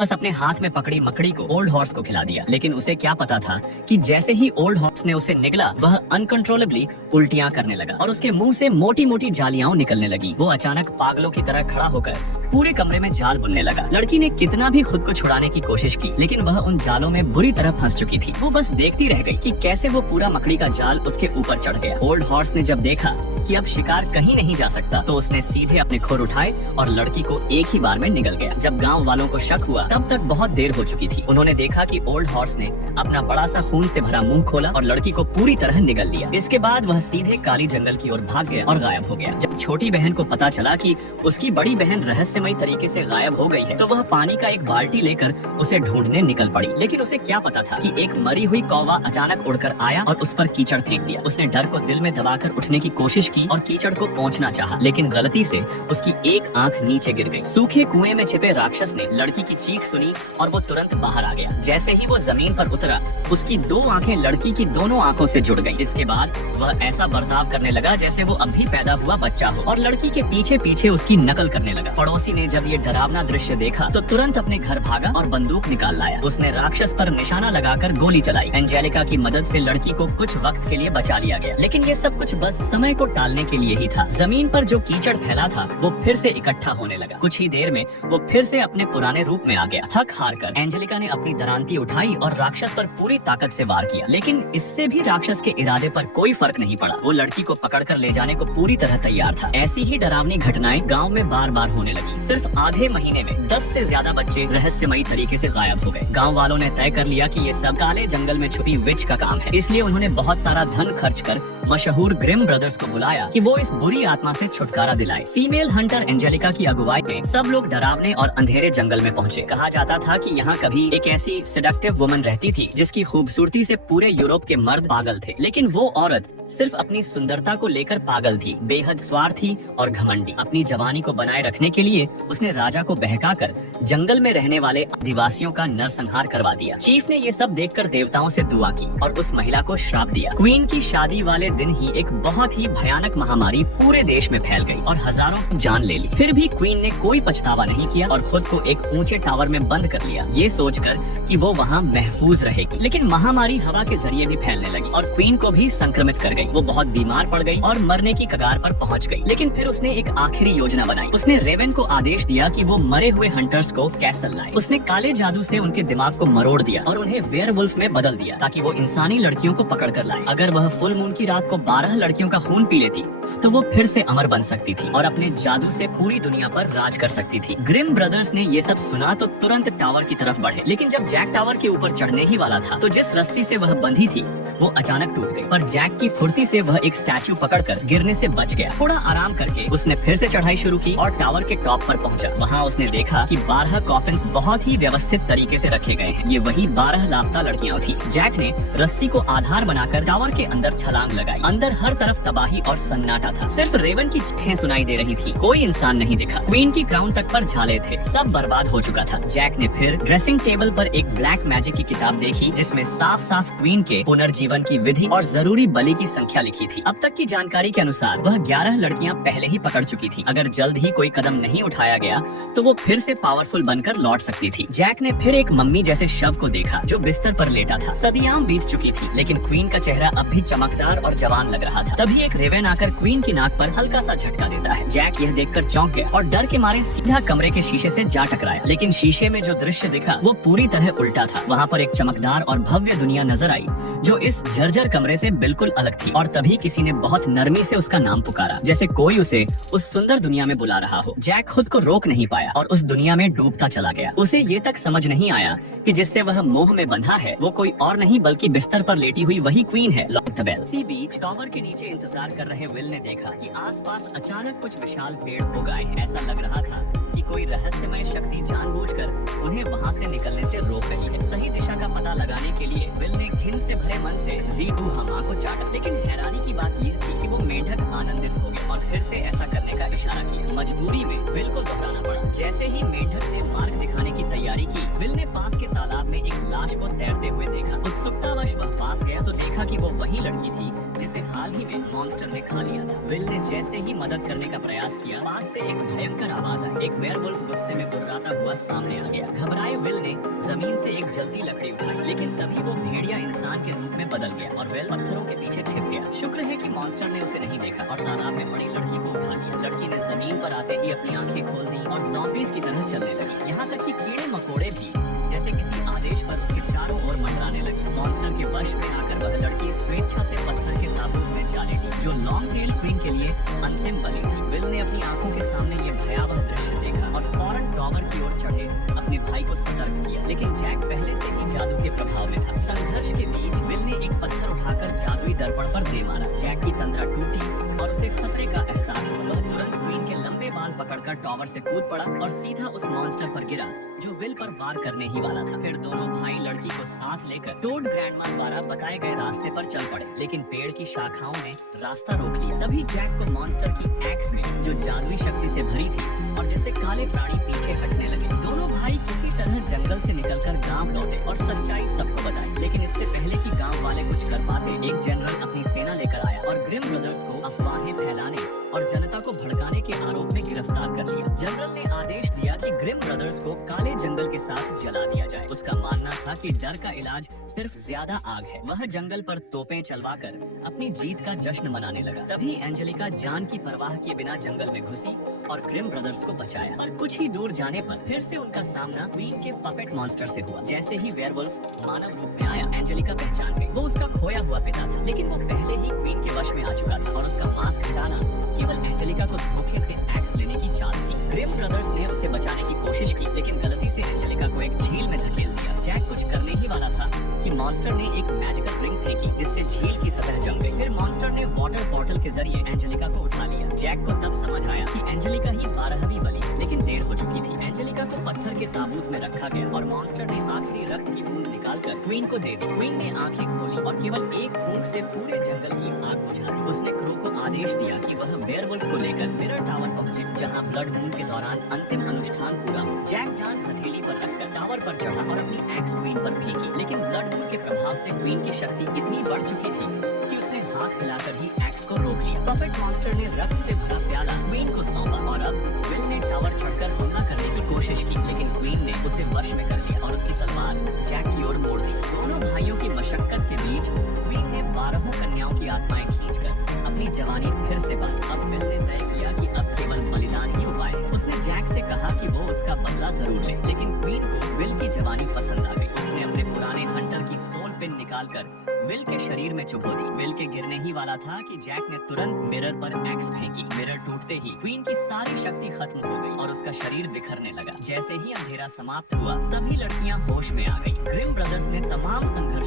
बस अपने हाथ में पकड़ी मकड़ी को ओल्ड हॉर्स को खिला दिया। लेकिन उसे क्या पता था कि जैसे ही ओल्ड हॉर्स ने उसे निगला, वह अनकंट्रोलेबली उल्टियां करने लगा और उसके मुंह से मोटी मोटी जालियां निकलने लगी। वो अचानक पागलों की तरह खड़ा होकर पूरे कमरे में जाल बुनने लगा। लड़की ने कितना भी खुद को छुड़ाने की कोशिश की, लेकिन वह उन जालों में बुरी तरह फंस चुकी थी। वो बस देखती रह गई कि कैसे वो पूरा मकड़ी का जाल उसके ऊपर चढ़ गया। ओल्ड हॉर्स ने जब देखा कि अब शिकार कहीं नहीं जा सकता, तो उसने सीधे अपने खुर उठाए और लड़की को एक ही बार में निगल गया। जब गांव वालों को शक हुआ, तब तक बहुत देर हो चुकी थी। उन्होंने देखा कि ओल्ड हॉर्स ने अपना बड़ा सा खून से भरा मुंह खोला और लड़की को पूरी तरह निगल लिया। इसके बाद वह सीधे काली जंगल की ओर भाग गया और गायब हो गया। जब छोटी बहन को पता चला कि उसकी बड़ी बहन रहस्यमयी तरीके से गायब हो गई है, तो वह पानी का एक बाल्टी लेकर उसे ढूंढने निकल पड़ी। लेकिन उसे क्या पता था कि एक मरी हुई कौवा अचानक उड़कर आया और उस पर कीचड़ फेंक दिया। उसने डर को दिल में दबाकर उठने की कोशिश की और कीचड़ को पोंछना चाहा, लेकिन गलती से उसकी एक आंख नीचे गिर गई। सूखे कुएं में छिपे राक्षस ने लड़की की चीख सुनी और वो तुरंत बाहर आ गया। जैसे ही वो जमीन पर उतरा, उसकी दो आंखें लड़की की दोनों आंखों से जुड़ गईं। इसके बाद वह ऐसा बर्ताव करने लगा जैसे वो अभी पैदा हुआ बच्चा हो और लड़की के पीछे पीछे उसकी नकल करने लगा। पड़ोसी ने जब ये डरावना दृश्य देखा तो तुरंत अपने घर भागा और बंदूक निकाल लाया। उसने राक्षस पर निशाना लगाकर गोली चलाई। एंजेलिका की मदद से लड़की को कुछ वक्त के लिए बचा लिया गया, लेकिन ये सब कुछ बस समय को टालने के लिए ही था। जमीन पर जो कीचड़ फैला था वो फिर से इकट्ठा होने लगा। कुछ ही देर में वो फिर से अपने पुराने रूप में आ गया। थक हार कर एंजेलिका ने अपनी दरांती उठाई और राक्षस पर पूरी ताकत से वार किया, लेकिन इससे भी राक्षस के इरादे पर कोई फर्क नहीं पड़ा। वो लड़की को पकड़कर ले जाने को पूरी तरह तैयार था। ऐसी ही डरावनी घटनाएं गांव में बार बार होने लगी। सिर्फ आधे महीने में 10 से ज्यादा बच्चे रहस्यमयी तरीके से गायब हो गए। गांव वालों ने तय कर लिया कि ये सब काले जंगल में छुपी विच का काम है। इसलिए उन्होंने बहुत सारा धन खर्च कर मशहूर ग्रिम ब्रदर्स को बुलाया कि वो इस बुरी आत्मा से छुटकारा दिलाए। फीमेल हंटर एंजेलिका की अगुवाई में सब लोग डरावने और अंधेरे जंगल में पहुंचे। कहा जाता था कि यहाँ कभी एक ऐसी सेडक्टिव वुमन रहती थी जिसकी खूबसूरती से पूरे यूरोप के मर्द पागल थे, लेकिन वो औरत सिर्फ अपनी सुंदरता को लेकर पागल थी। बेहद स्वार्थी और घमंडी। अपनी जवानी को बनाए रखने के लिए उसने राजा को बहकाकर जंगल में रहने वाले आदिवासियों का नरसंहार करवा दिया। चीफ ने ये सब देखकर देवताओं से दुआ की और उस महिला को श्राप दिया। क्वीन की शादी वाले दिन ही एक बहुत ही भयानक महामारी पूरे देश में फैल गई और हजारों की जान ले ली। फिर भी क्वीन ने कोई पछतावा नहीं किया और खुद को एक ऊंचे टावर में बंद कर लिया, ये सोचकर कि वो वहाँ महफूज रहेगी। लेकिन महामारी हवा के जरिए भी फैलने लगी और क्वीन को भी संक्रमित कर गई। वो बहुत बीमार पड़ गई और मरने की कगार पर पहुंच गई। लेकिन फिर उसने एक आखिरी योजना बनाई। उसने रेवन को आदेश दिया कि वो मरे हुए हंटर्स को कैसल लाए। उसने काले जादू से उनके दिमाग को मरोड़ दिया और उन्हें वेयरवुल्फ में बदल दिया ताकि वो इंसानी लड़कियों को पकड़ कर लाए। अगर वह फुल मून की रात को 12 लड़कियों का खून पी लेती तो वो फिर से अमर बन सकती थी और अपने जादू से पूरी दुनिया पर राज कर सकती थी। ग्रिम ब्रदर्स ने ये सब सुना तो तुरंत टावर की तरफ बढ़े, लेकिन जब जैक टावर के ऊपर चढ़ने ही वाला था तो जिस रस्सी से वह बंधी थी वो अचानक टूट गई। पर जैक की फुर्ती से वह एक स्टैचू पकड़कर गिरने से बच गया। थोड़ा आराम करके उसने फिर से चढ़ाई शुरू की और टावर के टॉप पर पहुंचा। वहाँ उसने देखा कि 12 कॉफिन्स बहुत ही व्यवस्थित तरीके से रखे गए हैं। ये वही 12 लापता लड़कियां थी। जैक ने रस्सी को आधार बनाकर टावर के अंदर छलांग लगाई। अंदर हर तरफ तबाही और सन्नाटा था। सिर्फ रेवन की चीखें सुनाई दे रही थी, कोई इंसान नहीं दिखा। क्वीन की क्राउन तक पर झाले थे, सब बर्बाद हो चुका था। जैक ने फिर ड्रेसिंग टेबल पर एक ब्लैक मैजिक की किताब देखी जिसमें साफ साफ क्वीन के पुनर्जीवन की विधि और जरूरी बलि की संख्या लिखी थी। अब तक की जानकारी के अनुसार वह 11 लड़कियां पहले ही पकड़ चुकी थी। अगर जल्द ही कोई कदम नहीं उठाया गया तो वो फिर से पावरफुल बनकर लौट सकती थी। जैक ने फिर एक मम्मी जैसे शव को देखा जो बिस्तर पर लेटा था। सदियां बीत चुकी थी, लेकिन क्वीन का चेहरा अब भी चमकदार और जवान लग रहा था। तभी एक रेवन आकर क्वीन की नाक पर हल्का सा झटका देता है। जैक यह देखकर चौंक गया और डर के मारे सीधा कमरे के शीशे से जा टकराया। लेकिन शीशे में जो दृश्य दिखा वो पूरी तरह उल्टा था। वहाँ पर एक चमकदार और भव्य दुनिया नजर आई जो इस जर्जर कमरे से बिल्कुल अलग थी। और तभी किसी ने बहुत नरमी से उसका नाम पुकारा, जैसे कोई उसे उस सुंदर दुनिया में बुला रहा हो। जैक खुद को रोक नहीं पाया और उस दुनिया में डूबता चला गया। उसे ये तक समझ नहीं आया कि जिससे वह मोह में बंधा है वो कोई और नहीं बल्कि बिस्तर पर लेटी हुई वही क्वीन है, लॉक्टबेल। इसी बीच टावर के नीचे इंतजार कर रहे विल ने देखा कि आसपास अचानक कुछ विशाल पेड़ उग आए हैं। ऐसा लग रहा था कि कोई रहस्यमय शक्ति जानबूझकर उन्हें वहाँ से निकलने से रोक रही है। सही दिशा का पता लगाने के लिए विल ने घिन से भरे मन से जी2 हमा को चाटा। लेकिन हैरानी की बात यह थी कि वो मेंढक आनंदित हो गए और फिर से ऐसा करने का इशारा किया। मजबूरी में विल को दोहराना पड़ा। जैसे ही मेंढक ने मार्ग दिखाने की तैयारी की, विल ने पास के तालाब में एक लाश को तैरते हुए देखा। उत्सुकतावश वह पास गया तो देखा कि वो वही लड़की थी जिसे हाल ही में मॉन्स्टर ने खा लिया था। विल ने जैसे ही मदद करने का प्रयास किया, पास से एक भयंकर आवाज आई। एक वेयरवुल्फ गुस्से में गुर्राता हुआ सामने आ गया। घबराए विल ने जमीन से एक जलती लकड़ी उठाई, लेकिन तभी वो भेड़िया इंसान के रूप में बदल गया और विल पत्थरों के पीछे छिप गया। शुक्र है कि मॉन्स्टर ने उसे नहीं देखा और तालाब में पड़ी लड़की को उठा लिया। लड़की ने जमीन पर आते ही अपनी आंखें खोल दी और ज़ॉम्बीज़ की तरह चलने लगी। यहाँ तक कि कीड़े मकोड़े भी जैसे किसी आदेश पर उसके चारों ओर मंडराने लगे। मॉन्स्टर के वश में आकर वह लड़की स्वेच्छा से पत्थर के ताबूत में जा लेटी, जो लॉन्ग टेल क्वीन के लिए अंतिम बलि थी। विल ने अपनी आंखों के सामने ये भयावह दृश्य देखा और फौरन टॉवर की ओर चढ़े अपने भाई को सतर्क किया, लेकिन जैक पहले से ही जादू के प्रभाव में था। संघर्ष के बीच विल ने एक पत्थर उठाकर जादुई दर्पण पर दे मारा। जैक की तंद्रा टूटी और उसे खतरे का एहसास हुआ। वह तुरंत क्वीन के लंबे बाल पकड़कर टॉवर से कूद पड़ा और सीधा उस मॉन्स्टर पर गिरा जो विल पर वार करने ही वाला था। फिर दोनों भाई लड़की को साथ लेकर टोड ग्रैंडमा द्वारा बताए गए रास्ते पर चल पड़े, लेकिन पेड़ की शाखाओं ने रास्ता रोक लिया। तभी जैक को मॉन्स्टर की एक्स में जो जादुई शक्ति से भरी थी और जिससे काले प्राणी पीछे हटने लगे। दोनों भाई किसी तरह जंगल से निकलकर गांव लौटे और सच्चाई सबको बताई, लेकिन इससे पहले कि गांव वाले कुछ कर पाते, एक जनरल अपनी सेना लेकर आया और ग्रिम ब्रदर्स को अफवाहें फैलाने और जनता को भड़काने के आरोप में गिरफ्तार कर लिया। जनरल ने आदेश दिया कि ग्रिम ब्रदर्स को काले जंगल के साथ जला दिया जाए। उसका मानना था कि डर का इलाज सिर्फ ज्यादा आग है। वह जंगल पर तोपें चलवाकर अपनी जीत का जश्न मनाने लगा। तभी एंजेलिका जान की परवाह किए बिना जंगल में घुसी और ग्रिम ब्रदर्स को बचाया। और कुछ ही दूर जाने पर फिर से उनका सामना क्वीन के पपेट मॉन्स्टर से हुआ। जैसे ही वेयरवुल्फ मानव रूप में आया, एंजेलिका पहचान गई। वो उसका खोया हुआ पिता था, लेकिन वो पहले ही क्वीन के वश में आ चुका था और उसका मास्क हटाना केवल एंजेलिका को धोखे से एक्स लेने की चाल थी। ग्रिम ब्रदर्स ने उसे बचाने की कोशिश की, लेकिन गलती से एंजेलिका को एक झील में धकेल दिया। जैक कुछ करने ही वाला था कि मॉन्स्टर ने एक मैजिकल रिंग फेंकी, जिससे झील की सतह जम गई। फिर मॉन्स्टर ने वाटर पोर्टल के जरिए एंजेलिका को उठा लिया। जैक को तब समझ आया कि एंजेलिका ही 12वीं बलि, लेकिन देर हो चुकी थी। एंजेलिका को पत्थर के ताबूत में रखा गया और मॉन्स्टर ने आखिरी रक्त की बूंद निकालकर क्वीन को दे दी। क्वीन ने आंखें खोली और केवल एक फूंक से पूरे जंगल की आग बुझा दी। उसने क्रो को आदेश दिया कि वह वेयरवुल्फ को लेकर मिरर टावर पहुंचे, जहां ब्लड मून के दौरान अंतिम अनुष्ठान पूरा हो। जैक जान हथेली पर रखकर टावर पर चढ़ा और अपनी एक्स क्वीन पर फेंकी, लेकिन ब्लड मून के प्रभाव से क्वीन की शक्ति इतनी बढ़ चुकी थी कि उसने हाथ हिलाकर ही एक्स को रोक लिया। पपेट मॉन्स्टर ने रक्त से भरा प्याला क्वीन को सौंपा और अब विल ने टावर चढ़कर हमला करने की कोशिश की, लेकिन क्वीन ने उसे वश में कर लिया और उसकी तलवार जैक की ओर मोड़ दी। दोनों भाइयों की मशक्कत के बीच क्वीन ने 12 कन्याओं की आत्माएं खींचकर अपनी जवानी फिर से पाई। अब विल ने तय किया कि अब केवल बलिदान ही उपाय है। उसने जैक से कहा कि वो उसका बदला जरूर ले, लेकिन क्वीन को विल की जवानी पसंद आ गई। उसने अपने पुराने हंटर की सोल पिन निकालकर विल के शरीर में चुभो दी। विल के गिरने ही वाला था कि जैक ने तुरंत मिरर पर एक्स फेंकी। मिरर टूटते ही क्वीन की सारी शक्ति खत्म हो गई और उसका शरीर बिखरने लगा। जैसे ही अंधेरा समाप्त हुआ, सभी लड़कियां होश में आ गई। ग्रिम ब्रदर्स ने तमाम संघर्ष